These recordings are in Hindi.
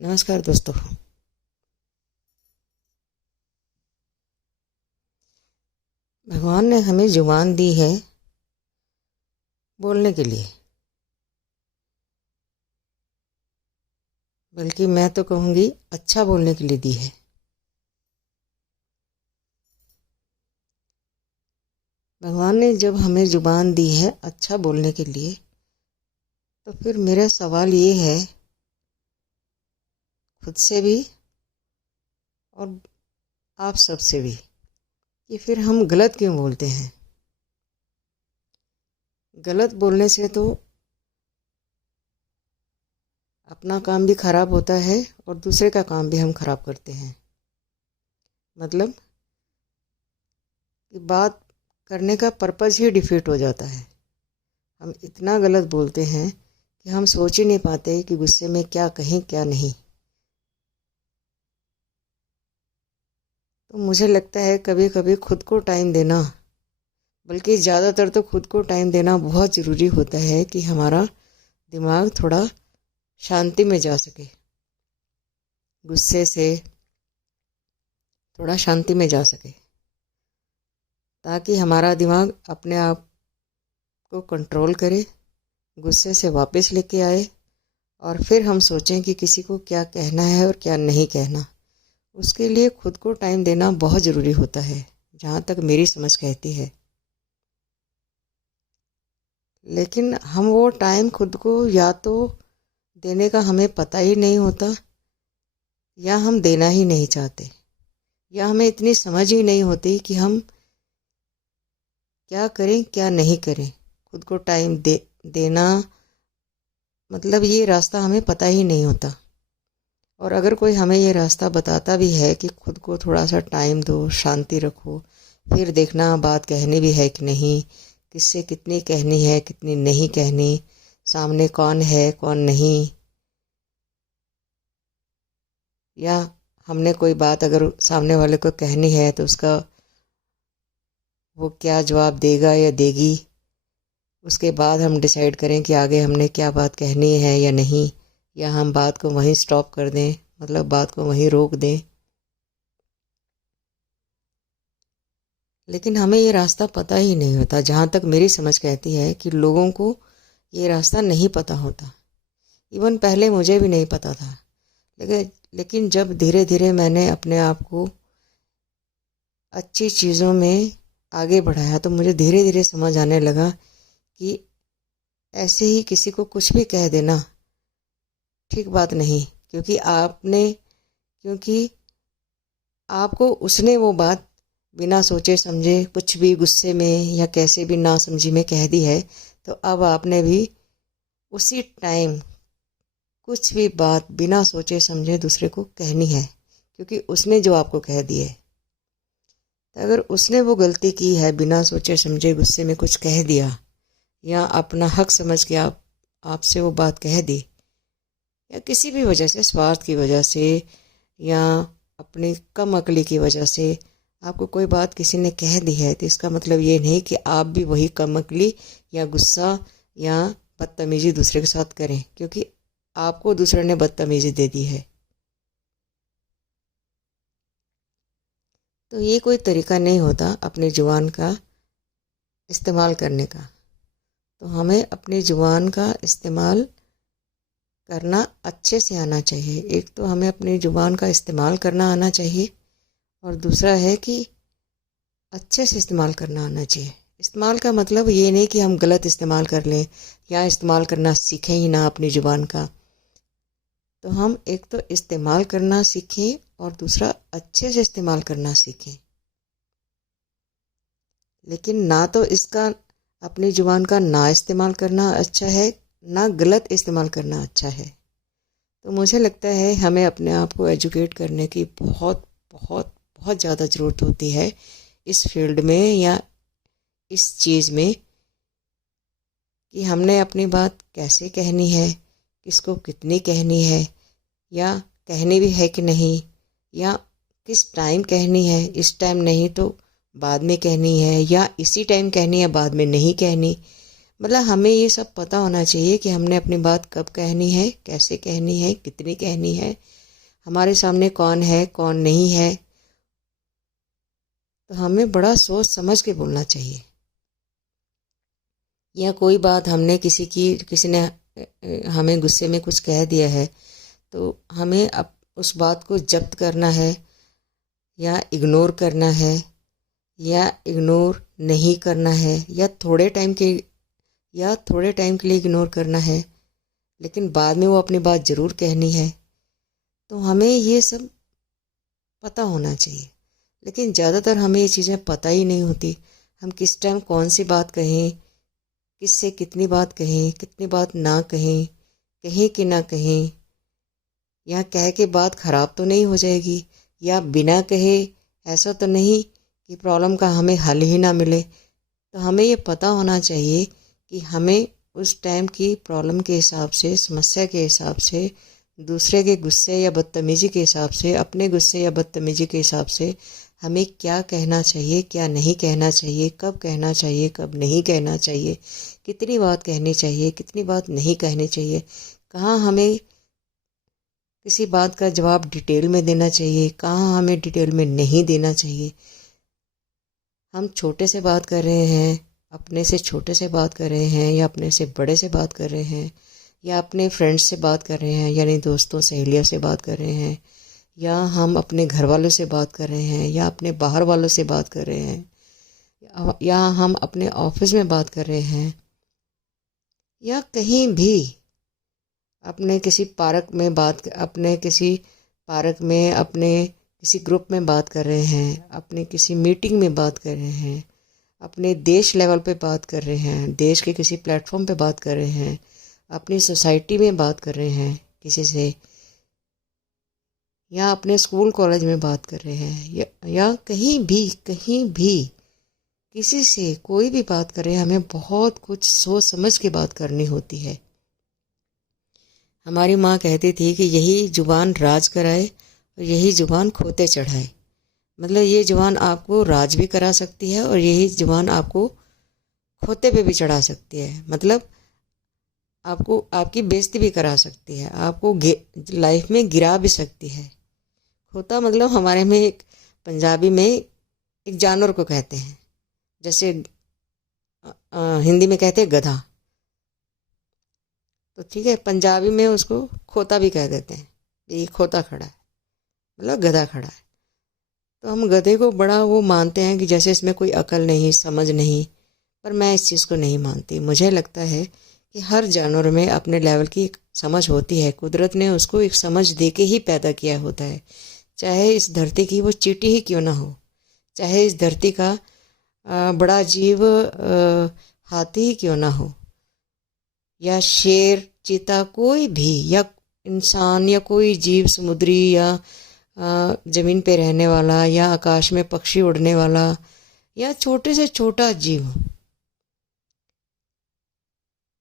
नमस्कार दोस्तों। भगवान ने हमें जुबान दी है बोलने के लिए, बल्कि मैं तो कहूँगी अच्छा बोलने के लिए दी है। भगवान ने जब हमें जुबान दी है अच्छा बोलने के लिए, तो फिर मेरा सवाल ये है खुद से भी और आप सब से भी कि फिर हम गलत क्यों बोलते हैं। गलत बोलने से तो अपना काम भी खराब होता है और दूसरे का काम भी हम खराब करते हैं। मतलब कि बात करने का पर्पज़ ही डिफीट हो जाता है। हम इतना गलत बोलते हैं कि हम सोच ही नहीं पाते कि गुस्से में क्या कहें क्या नहीं। तो मुझे लगता है कभी कभी खुद को टाइम देना, बल्कि ज़्यादातर तो खुद को टाइम देना बहुत ज़रूरी होता है कि हमारा दिमाग थोड़ा शांति में जा सके, गुस्से से थोड़ा शांति में जा सके, ताकि हमारा दिमाग अपने आप को कंट्रोल करे, गुस्से से वापस लेके आए और फिर हम सोचें कि किसी को क्या कहना है और क्या नहीं कहना। उसके लिए खुद को टाइम देना बहुत ज़रूरी होता है, जहाँ तक मेरी समझ कहती है। लेकिन हम वो टाइम खुद को या तो देने का हमें पता ही नहीं होता, या हम देना ही नहीं चाहते, या हमें इतनी समझ ही नहीं होती कि हम क्या करें क्या नहीं करें। खुद को टाइम देना मतलब ये रास्ता हमें पता ही नहीं होता। और अगर कोई हमें ये रास्ता बताता भी है कि खुद को थोड़ा सा टाइम दो, शांति रखो, फिर देखना बात कहनी भी है कि नहीं, किससे कितनी कहनी है कितनी नहीं कहनी, सामने कौन है कौन नहीं, या हमने कोई बात अगर सामने वाले को कहनी है तो उसका वो क्या जवाब देगा या देगी, उसके बाद हम डिसाइड करें कि आगे हमने क्या बात कहनी है या नहीं, या हम बात को वहीं स्टॉप कर दें, मतलब बात को वहीं रोक दें। लेकिन हमें ये रास्ता पता ही नहीं होता। जहाँ तक मेरी समझ कहती है कि लोगों को ये रास्ता नहीं पता होता। इवन पहले मुझे भी नहीं पता था, लेकिन जब धीरे धीरे मैंने अपने आप को अच्छी चीज़ों में आगे बढ़ाया तो मुझे धीरे धीरे समझ आने लगा कि ऐसे ही किसी को कुछ भी कह देना ठीक बात नहीं। क्योंकि आपको उसने वो बात बिना सोचे समझे कुछ भी गुस्से में या कैसे भी ना समझी में कह दी है, तो अब आपने भी उसी टाइम कुछ भी बात बिना सोचे समझे दूसरे को कहनी है, क्योंकि उसने जो आपको कह दी है। तो अगर उसने वो गलती की है, बिना सोचे समझे गुस्से में कुछ कह दिया, या अपना हक समझ के आपसे वो बात कह दी, या किसी भी वजह से, स्वार्थ की वजह से या अपनी कम अकली की वजह से आपको कोई बात किसी ने कह दी है, तो इसका मतलब ये नहीं कि आप भी वही कम अकली या गुस्सा या बदतमीजी दूसरे के साथ करें, क्योंकि आपको दूसरे ने बदतमीजी दे दी है। तो ये कोई तरीका नहीं होता अपनी जुबान का इस्तेमाल करने का। तो हमें अपनी जुबान का इस्तेमाल करना अच्छे से आना चाहिए। एक तो हमें अपनी जुबान का इस्तेमाल करना आना चाहिए, और दूसरा है कि अच्छे से इस्तेमाल करना आना चाहिए। इस्तेमाल का मतलब ये नहीं कि हम गलत इस्तेमाल कर लें या इस्तेमाल करना सीखें ही ना अपनी ज़ुबान का। तो हम एक तो इस्तेमाल करना सीखें और दूसरा अच्छे से इस्तेमाल करना सीखें। लेकिन ना तो इसका अपनी ज़ुबान का ना इस्तेमाल करना अच्छा है, ना गलत इस्तेमाल करना अच्छा है। तो मुझे लगता है हमें अपने आप को एजुकेट करने की बहुत बहुत बहुत ज़्यादा ज़रूरत होती है इस फील्ड में या इस चीज़ में, कि हमने अपनी बात कैसे कहनी है, किसको कितनी कहनी है, या कहनी भी है कि नहीं, या किस टाइम कहनी है, इस टाइम नहीं तो बाद में कहनी है, या इसी टाइम कहनी है बाद में नहीं कहनी। मतलब हमें ये सब पता होना चाहिए कि हमने अपनी बात कब कहनी है, कैसे कहनी है, कितनी कहनी है, हमारे सामने कौन है कौन नहीं है। तो हमें बड़ा सोच समझ के बोलना चाहिए। या कोई बात हमने किसी ने हमें गुस्से में कुछ कह दिया है, तो हमें अब उस बात को जब्त करना है या इग्नोर करना है या इग्नोर नहीं करना है या थोड़े टाइम के लिए इग्नोर करना है, लेकिन बाद में वो अपनी बात ज़रूर कहनी है। तो हमें ये सब पता होना चाहिए, लेकिन ज़्यादातर हमें ये चीज़ें पता ही नहीं होती। हम किस टाइम कौन सी बात कहें, किससे कितनी बात कहें, कितनी बात ना कहें, कहें कि ना कहें, या कह के बात ख़राब तो नहीं हो जाएगी, या बिना कहे ऐसा तो नहीं कि प्रॉब्लम का हमें हल ही ना मिले। तो हमें ये पता होना चाहिए कि हमें उस टाइम की प्रॉब्लम के हिसाब से, समस्या के हिसाब से, दूसरे के गुस्से या बदतमीज़ी के हिसाब से, अपने गुस्से या बदतमीज़ी के हिसाब से हमें क्या कहना चाहिए, क्या नहीं कहना चाहिए, कब कहना चाहिए, कब नहीं कहना चाहिए, कितनी बात कहनी चाहिए, कितनी बात नहीं कहनी चाहिए, कहाँ हमें किसी बात का जवाब डिटेल में देना चाहिए, कहाँ हमें डिटेल में नहीं देना चाहिए। हम छोटे से बात कर रहे हैं, अपने से छोटे से बात कर रहे हैं, या अपने से बड़े से बात कर रहे हैं, या अपने फ्रेंड्स से बात कर रहे हैं, यानी दोस्तों सहेलियों से बात कर रहे हैं, या हम अपने घर वालों से बात कर रहे हैं, या अपने बाहर वालों से बात कर रहे हैं, या हम अपने ऑफिस में बात कर रहे हैं, या कहीं भी अपने किसी पार्क में अपने किसी ग्रुप में बात कर रहे हैं, अपने किसी मीटिंग में बात कर रहे हैं, अपने देश लेवल पे बात कर रहे हैं, देश के किसी प्लेटफॉर्म पे बात कर रहे हैं, अपनी सोसाइटी में बात कर रहे हैं किसी से, या अपने स्कूल कॉलेज में बात कर रहे हैं, या कहीं भी किसी से कोई भी बात कर रहे हैं, हमें बहुत कुछ सोच समझ के बात करनी होती है। हमारी माँ कहती थी कि यही जुबान राज कराए और यही जुबान खोते चढ़ाए। मतलब ये जुबान आपको राज भी करा सकती है और यही जुबान आपको खोते पे भी चढ़ा सकती है। मतलब आपको आपकी बेइज्जती भी करा सकती है, आपको लाइफ में गिरा भी सकती है। खोता मतलब हमारे में पंजाबी में एक जानवर को कहते हैं, जैसे हिंदी में कहते हैं गधा, तो ठीक है, पंजाबी में उसको खोता भी कह देते हैं। ये खोता खड़ा है मतलब गधा खड़ा है। तो हम गधे को बड़ा वो मानते हैं कि जैसे इसमें कोई अकल नहीं, समझ नहीं, पर मैं इस चीज़ को नहीं मानती। मुझे लगता है कि हर जानवर में अपने लेवल की एक समझ होती है। कुदरत ने उसको एक समझ दे के ही पैदा किया होता है, चाहे इस धरती की वो चींटी ही क्यों ना हो, चाहे इस धरती का बड़ा जीव हाथी ही क्यों ना हो, या शेर, चीता, कोई भी, या इंसान, या कोई जीव समुद्री, या ज़मीन पे रहने वाला, या आकाश में पक्षी उड़ने वाला, या छोटे से छोटा जीव।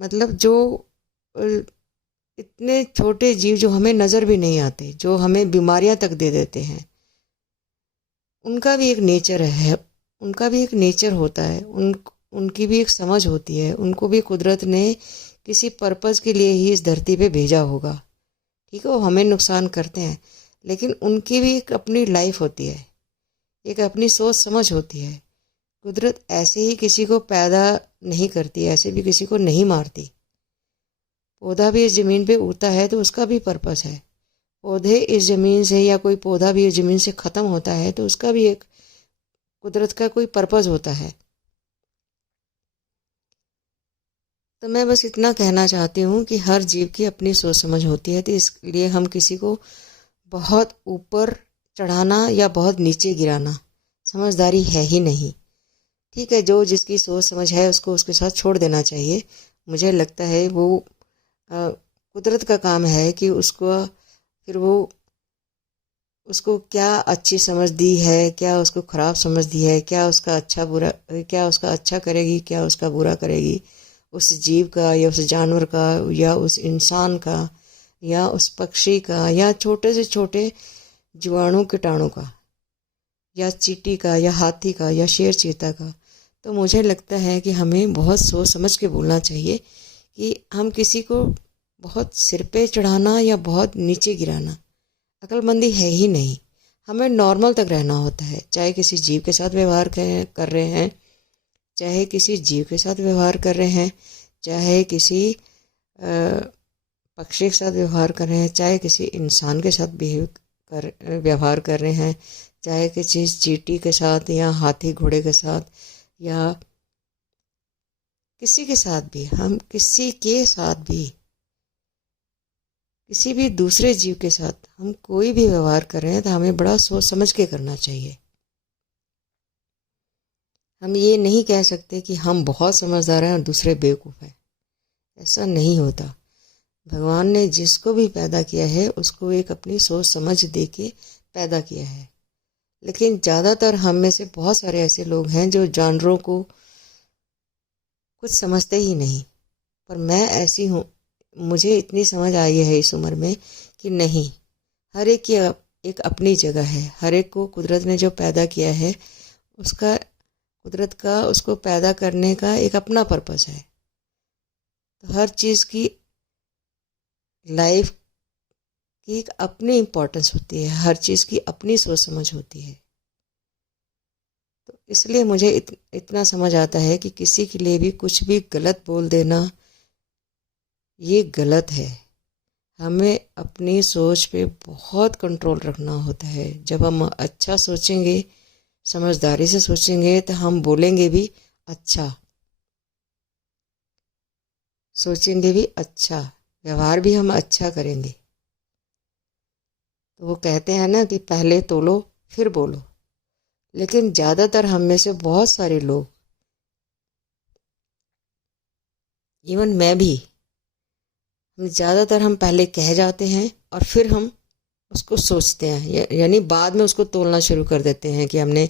मतलब जो इतने छोटे जीव जो हमें नज़र भी नहीं आते, जो हमें बीमारियां तक दे देते हैं, उनका भी एक नेचर है, उनका भी एक नेचर होता है, उनकी भी एक समझ होती है। उनको भी कुदरत ने किसी पर्पज़ के लिए ही इस धरती पे भेजा होगा। ठीक है, वो हमें नुकसान करते हैं, लेकिन उनकी भी एक अपनी लाइफ होती है, एक अपनी सोच समझ होती है। कुदरत ऐसे ही किसी को पैदा नहीं करती, ऐसे भी किसी को नहीं मारती। पौधा भी इस ज़मीन पे उगता है तो उसका भी पर्पस है। पौधे इस ज़मीन से, या कोई पौधा भी इस ज़मीन से ख़त्म होता है तो उसका भी एक कुदरत का कोई पर्पस होता है। तो मैं बस इतना कहना चाहती हूँ कि हर जीव की अपनी सोच समझ होती है, तो इसलिए हम किसी को बहुत ऊपर चढ़ाना या बहुत नीचे गिराना समझदारी है ही नहीं। ठीक है, जो जिसकी सोच समझ है उसको उसके साथ छोड़ देना चाहिए। मुझे लगता है वो कुदरत का काम है कि फिर वो उसको क्या अच्छी समझ दी है, क्या उसको ख़राब समझ दी है, क्या उसका अच्छा करेगी, क्या उसका बुरा करेगी, उस जीव का या उस जानवर का या उस इंसान का या उस पक्षी का या छोटे से छोटे जीवाणु कीटाणु का या चींटी का या हाथी का या शेर चीता का। तो मुझे लगता है कि हमें बहुत सोच समझ के बोलना चाहिए कि हम किसी को बहुत सिर पे चढ़ाना या बहुत नीचे गिराना अक्लमंदी है ही नहीं। हमें नॉर्मल तक रहना होता है, चाहे किसी जीव के साथ व्यवहार कर रहे हैं, चाहे किसी जीव के साथ व्यवहार कर रहे हैं, चाहे किसी पक्षी के साथ व्यवहार कर रहे हैं, चाहे किसी इंसान के साथ व्यवहार कर रहे हैं, चाहे किसी चींटी के साथ या हाथी घोड़े के साथ या किसी के साथ भी, हम किसी के साथ भी, किसी भी दूसरे जीव के साथ हम कोई भी व्यवहार कर रहे हैं तो हमें बड़ा सोच समझ के करना चाहिए। हम ये नहीं कह सकते कि हम बहुत समझदार हैं और दूसरे बेवकूफ़ हैं, ऐसा नहीं होता। भगवान ने जिसको भी पैदा किया है उसको एक अपनी सोच समझ दे के पैदा किया है, लेकिन ज़्यादातर हम में से बहुत सारे ऐसे लोग हैं जो जानवरों को कुछ समझते ही नहीं। पर मैं ऐसी हूँ, मुझे इतनी समझ आई है इस उम्र में कि नहीं, हर एक की एक अपनी जगह है। हर एक को कुदरत ने जो पैदा किया है उसका, कुदरत का उसको पैदा करने का एक अपना पर्पस है। तो हर चीज़ की लाइफ की एक अपनी इम्पोर्टेंस होती है, हर चीज़ की अपनी सोच समझ होती है। तो इसलिए मुझे इतना समझ आता है कि किसी के लिए भी कुछ भी गलत बोल देना ये गलत है। हमें अपनी सोच पे बहुत कंट्रोल रखना होता है। जब हम अच्छा सोचेंगे, समझदारी से सोचेंगे तो हम बोलेंगे भी अच्छा, सोचेंगे भी अच्छा, व्यवहार भी हम अच्छा करेंगे। तो वो कहते हैं ना कि पहले तोलो फिर बोलो, लेकिन ज़्यादातर हम में से बहुत सारे लोग, इवन मैं भी, ज़्यादातर हम पहले कह जाते हैं और फिर हम उसको सोचते हैं, यानी बाद में उसको तोलना शुरू कर देते हैं कि हमने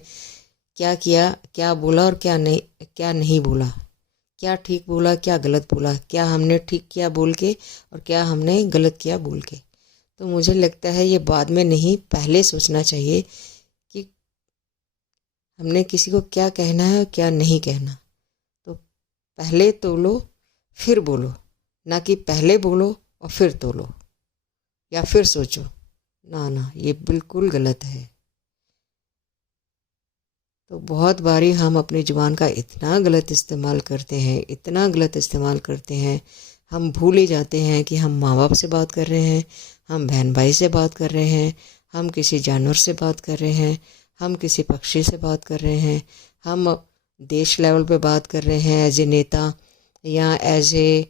क्या किया, क्या बोला और क्या नहीं बोला, क्या ठीक बोला, क्या गलत बोला, क्या हमने ठीक किया बोल के और क्या हमने गलत किया बोल के। तो मुझे लगता है ये बाद में नहीं, पहले सोचना चाहिए कि हमने किसी को क्या कहना है और क्या नहीं कहना। तो पहले तोलो फिर बोलो, ना कि पहले बोलो और फिर तोलो या फिर सोचो। ना ना, ये बिल्कुल गलत है। तो बहुत बारी हम अपनी ज़ुबान का इतना गलत इस्तेमाल करते हैं, इतना गलत इस्तेमाल करते हैं, हम भूल ही जाते हैं कि हम माँ बाप से बात कर रहे हैं, हम बहन भाई से बात कर रहे हैं, हम किसी जानवर से बात कर रहे हैं, हम किसी पक्षी से बात कर रहे हैं, हम देश लेवल पे बात कर रहे हैं एज ए नेता या एज ए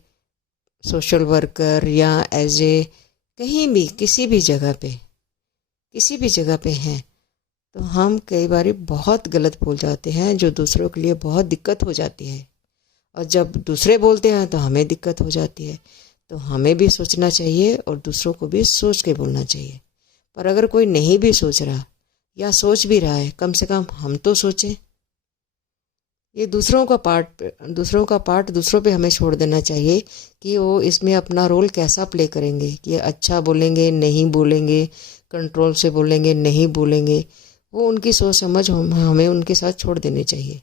सोशल वर्कर या एज ए कहीं भी किसी भी जगह पे हैं। तो हम कई बार बहुत गलत बोल जाते हैं जो दूसरों के लिए बहुत दिक्कत हो जाती है, और जब दूसरे बोलते हैं तो हमें दिक्कत हो जाती है। तो हमें भी सोचना चाहिए और दूसरों को भी सोच के बोलना चाहिए। पर अगर कोई नहीं भी सोच रहा या सोच भी रहा है, कम से कम हम तो सोचें। ये दूसरों का पार्ट दूसरों पे हमें छोड़ देना चाहिए कि वो इसमें अपना रोल कैसा प्ले करेंगे, कि अच्छा बोलेंगे नहीं बोलेंगे, कंट्रोल से बोलेंगे नहीं बोलेंगे, वो उनकी सोच समझ हमें उनके साथ छोड़ देनी चाहिए,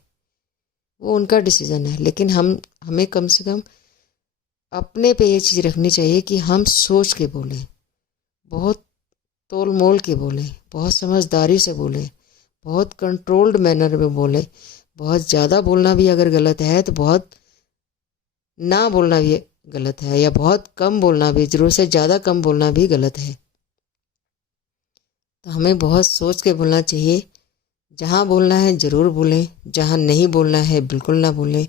वो उनका डिसीज़न है। लेकिन हमें कम से कम अपने पे ये चीज़ रखनी चाहिए कि हम सोच के बोलें, बहुत तोल मोल के बोलें, बहुत समझदारी से बोलें, बहुत कंट्रोल्ड मैनर में बोलें। बहुत ज़्यादा बोलना भी अगर गलत है तो बहुत ना बोलना भी गलत है, या बहुत कम बोलना भी, ज़रूरत से ज़्यादा कम बोलना भी गलत है। तो हमें बहुत सोच के बोलना चाहिए। जहाँ बोलना है ज़रूर बोलें, जहाँ नहीं बोलना है बिल्कुल ना बोलें।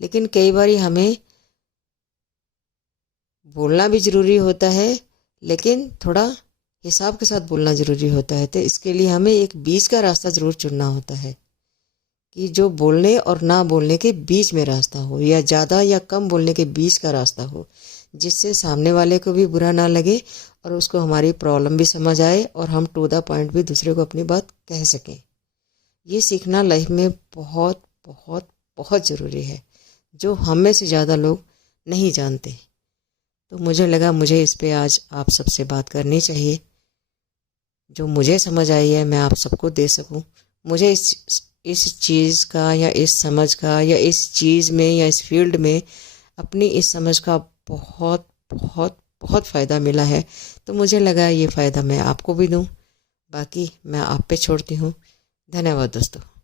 लेकिन कई बार हमें बोलना भी ज़रूरी होता है, लेकिन थोड़ा हिसाब के साथ बोलना ज़रूरी होता है। तो इसके लिए हमें एक बीच का रास्ता ज़रूर चुनना होता है कि जो बोलने और ना बोलने के बीच में रास्ता हो, या ज़्यादा या कम बोलने के बीच का रास्ता हो, जिससे सामने वाले को भी बुरा ना लगे और उसको हमारी प्रॉब्लम भी समझ आए और हम टू द पॉइंट भी दूसरे को अपनी बात कह सकें। ये सीखना लाइफ में बहुत बहुत बहुत ज़रूरी है, जो हम में से ज़्यादा लोग नहीं जानते। तो मुझे लगा मुझे इस पे आज आप सबसे बात करनी चाहिए। जो मुझे समझ आई है मैं आप सबको दे सकूं। मुझे इस चीज़ का या इस समझ का या इस चीज़ में या इस फील्ड में अपनी इस समझ का बहुत बहुत बहुत फ़ायदा मिला है। तो मुझे लगा ये फ़ायदा मैं आपको भी दूँ। बाकी मैं आप पे छोड़ती हूँ। धन्यवाद दोस्तों।